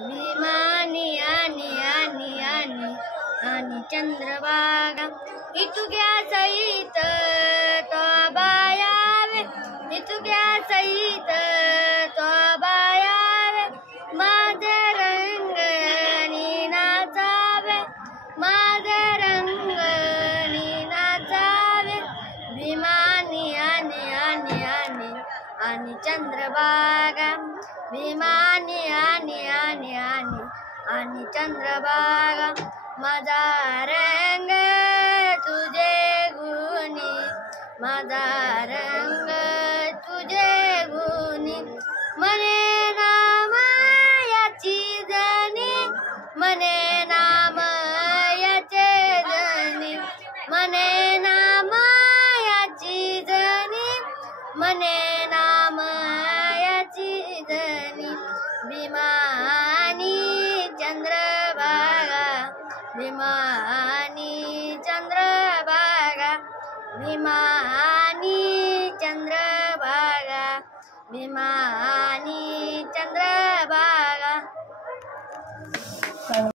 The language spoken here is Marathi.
भीमानी आणि चंद्रभागा इतुक्या सहित तो बायावे इतुक्या सहित तो बायावे माझे रंग नाचावे माझे रंग नाचावे भीमानी आणि चंद्रभागा भीमानी आणि चंद्रभागा माझा रंग तुझे गुणी माझा रंग तुझे गुणी मने नाम याची जनी मने नाम याचे जनी मने नाम याची जनी मने नाम याची जनी भीमानी चंद्रभागा भीमानी चंद्रभागा भीमानी चंद्रभागा भीमानी